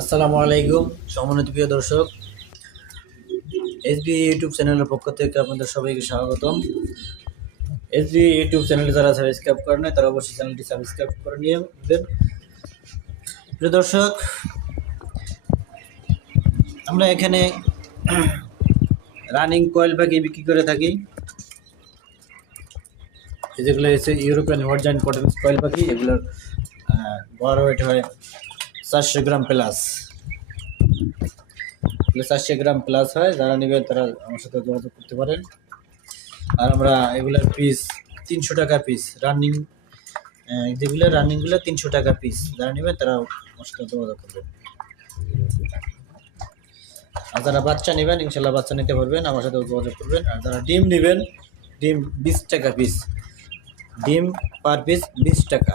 আসসালামু আলাইকুম সম্মানিত প্রিয় দর্শক, এসবি ইউটিউব চ্যানেলের পক্ষ থেকে আপনাদের সবাইকে স্বাগতম। এসবি ইউটিউব চ্যানেলে যারা সাবস্ক্রাইব করেন নাই তারা অবশ্যই চ্যানেলটি সাবস্ক্রাইব করে নিয়ে দেন। প্রিয় দর্শক, আমরা এখানে রানিং কয়েল পাখি বিক্রি করে থাকি। যেগুলো হচ্ছে ইউরোপিয়ান ভার্জিন পটেন্স কয়েল পাখি, এগুলোর বড় ওয়েট হয় 400 গ্রাম প্লাস। 400 গ্রাম প্লাস হয়, যারা নেবেন তারা আমার সাথে যোগাযোগ করতে পারেন। আর আমরা এগুলার পিস 300 টাকা পিস, রানিং যেগুলো রানিংগুলো 300 টাকা পিস, যারা নেবেন তারা আমার সাথে যোগাযোগ করবেন। আর যারা বাচ্চা নেবেন ইনশাল্লাহ বাচ্চা নিতে পারবেন, আমার সাথে যোগাযোগ করবেন। আর যারা ডিম নেবেন, ডিম 20 টাকা পিস, ডিম পার পিস 20 টাকা।